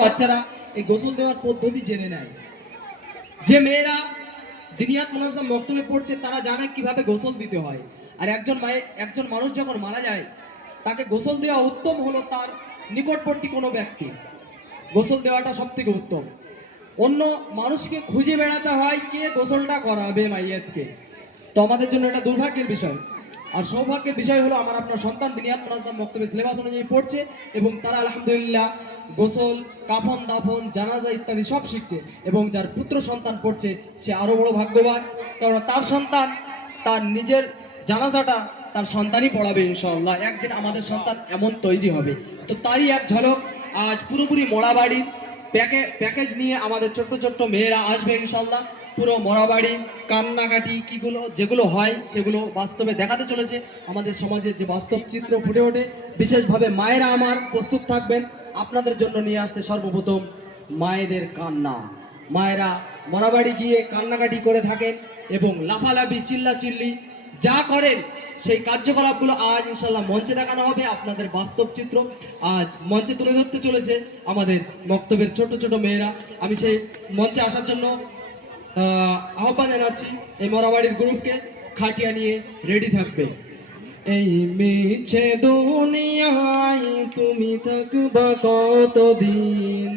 বাচ্চারা এই গোসল দেওয়ার পদ্ধতি জেনে নেয়। যে মেয়েরা দিনিয়াত মুনাজ্জাম মক্তবে পড়ছে তারা জানে কিভাবে গোসল দিতে হয়। আর একজন মানুষ যখন মারা যায় তাকে গোসল দেওয়া উত্তম হলো তার নিকটবর্তী কোনো ব্যক্তি। গোসল দেওয়াটা সব থেকে উত্তম। অন্য মানুষকে খুঁজে বেড়াতে হয় কে গোসলটা করাবে মাইয়াতকে। তো আমাদের জন্য এটা দুর্ভাগ্যের বিষয়। আর সৌভাগ্যের বিষয় হলো আমার আপনার সন্তান দিনিয়াত মুনাজ্জাম মক্তবে সিলেবাস অনুযায়ী পড়ছে এবং তারা আলহামদুলিল্লাহ গোসল, কাফন দাফন, জানাজা ইত্যাদি সব শিখছে। এবং যার পুত্র সন্তান পড়ছে সে আরো বড় ভাগ্যবান, কারণ তার সন্তান তার নিজের জানাজাটা তার সন্তানই পড়াবে ইনশাআল্লাহ। একদিন আমাদের সন্তান এমন তৈরি হবে। তো তারই এক ঝলক আজ পুরোপুরি মোড়াবাড়ির প্যাকেজ নিয়ে আমাদের ছোট্ট ছোট্ট মেয়েরা আসবে ইনশাআল্লাহ। পুরো মোড়াবাড়ি কান্নাকাটি কিগুলো যেগুলো হয় সেগুলো বাস্তবে দেখাতে চলেছে। আমাদের সমাজের যে বাস্তব চিত্র ফুটে ওঠে। বিশেষভাবে মায়েরা আমার প্রস্তুত থাকবেন। আপনাদের জন্য নিয়ে আসছে সর্বপ্রথম মায়েদের কান্না। মায়েরা মরাবাড়ি গিয়ে কান্নাকাটি করে থাকেন এবং লাফালাফি চিল্লাচিল্লি যা করেন সেই কার্যকলাপগুলো আজ ইনশাল্লাহ মঞ্চে দেখানো হবে। আপনাদের বাস্তব চিত্র আজ মঞ্চে তুলে ধরতে চলেছে আমাদের বক্তব্যের ছোট ছোট মেয়েরা। আমি সেই মঞ্চে আসার জন্য আহ্বান জানাচ্ছি এই মরাবাড়ির গ্রুপকে। খাটিয়া নিয়ে রেডি থাকবে। এই মিছে দুনিয়ায় তুমি থাকবা কতদিন,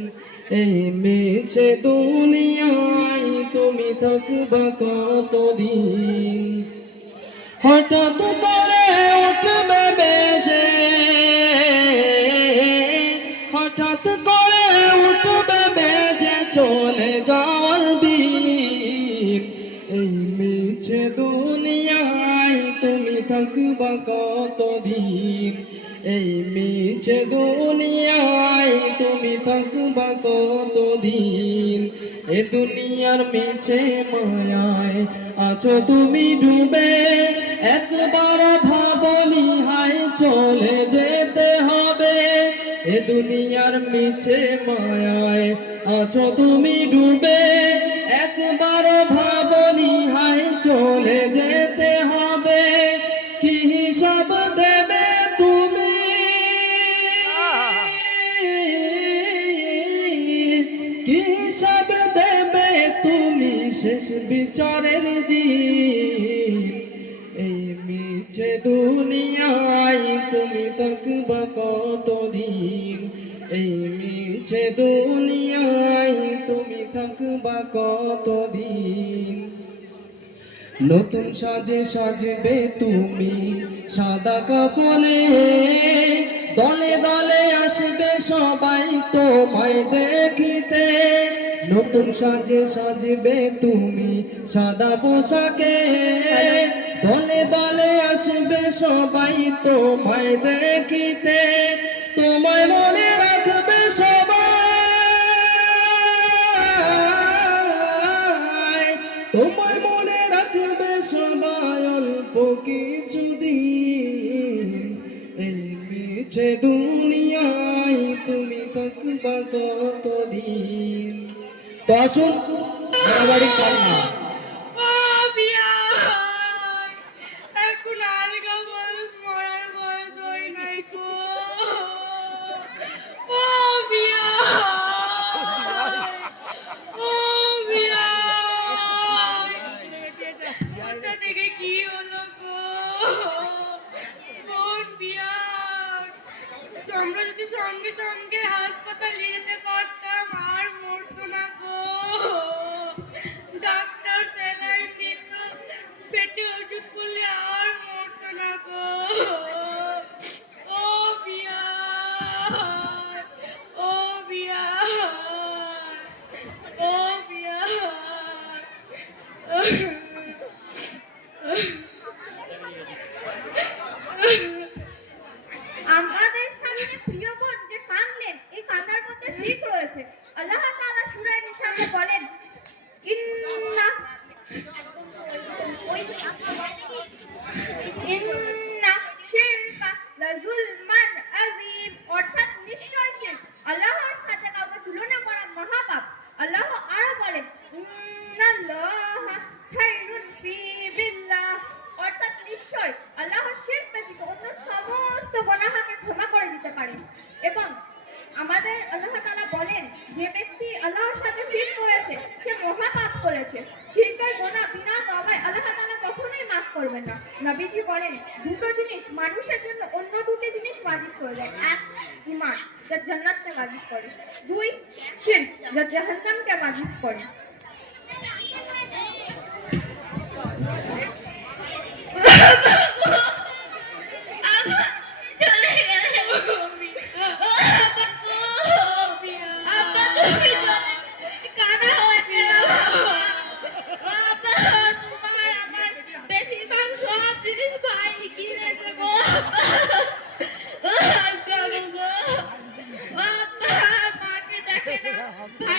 এই মিছে দুনিয়ায় তুমি থাকবা কতদিন। হঠাৎ করে উঠবে বেজে, হঠাৎ করে উঠবে বেজে চলে যাওয়ার বিন। এই মিছে দুনিয়ায় তুমি থাকবা কতদিন, এই মিছে দুনিয়ায় তুমি থাকবা কতদিন। এ দুনিয়ার মিছে মায়ায় আছো তুমি ডুবে, একবার ভাবনি হায় চলে যেতে হবে। এ দুনিয়ার মিছে মায়ায় আছো তুমি ডুবে, একবার ভাবনি হায় চলে যেতে হবে। কি হিসাব দেবে তুমি, কি হিসাব দেবে তুমি শেষ বিচারের দিন। এই মিছে দুনিয়ায় তুমি থাকবা কতদিন, এই মিছে দুনিয়ায় তুমি থাকবা কতদিন। নতুন সাজে সাজবে তুমি সাদা কাপড়ে, দলে দলে আসবে সবাই তোমায় দেখিতে। নতুন সাজে সাজবে তুমি সাদা পোশাকে, দলে দলে আসবে সবাই তোমায় দেখিতে। তোমায় মনে রাখবে সবাই, তোমায় মনে রাখবে সবাই অল্প কিছুদিন। এই মিছে দুনিয়ায় তুমি থাকবা কতদিন। তো আসুন বাড়ি কান্না। এখন আলগা বয়স মরার বয়স হই নাই গো। ও বিয়া, ও বিয়া, কোথা থেকে কি হলো গো? বোন বিয়া, আমরা যদি সঙ্গে সঙ্গে হাসপাতাল নিয়ে যেতে পারতাম আর মরতো না গো। ডাক্তার স্যালাইন দিত, পেটে ওষুধ করলে আর মরতো না গো। ও বিয়া, ও বিয়া, ও বিয়া। আমাদের সামনে প্রিয় বোন যে কাঁদলেন, এই কান্নার মধ্যে শিখ রয়েছে। আল্লাহ তাআলা সূরা নিসাতে বলেন, ইন্না ইন্না শিরকা লাযুলমান আযীম, অর্থাৎ নিশ্চয় শিরক আল্লাহর সাথে কাউকে তুলনা করা মহাপাপ। আল্লাহ আরো বলেন, ইন্নাল্লাহা খায়রুন ফি বিল্লাহ, অর্থাৎ নিশ্চয় আল্লাহ শিরক ব্যতীত অন্য সমস্ত গুনাহকে ক্ষমা করে দিতে পারেন। এবং আমাদের আল্লাহ তাআলা বলেন, মহাপাপ করেছে। শিরকের গোনা বিনা তওবায় আল্লাহ তাআলা কখনোই মাফ করবেন না। নবীজি বলেন, দুটো জিনিস মানুষের জন্য অন্য দুটো জিনিস ওয়াজিব করে দেয়। এক, ঈমান, যা জান্নাতকে ওয়াজিব করে। দুই, শিরক, যা জাহান্নামকে ওয়াজিব করে। চলে গেলে মম্মি। আব্বা তুমি কানা হয়ে গেল। আব্বা তোমার আমার বেশিরভাগ সব জিনিস ভাই কিনেছে গো। আব্বা গো, আব্বা মাকে দেখে না, ভাই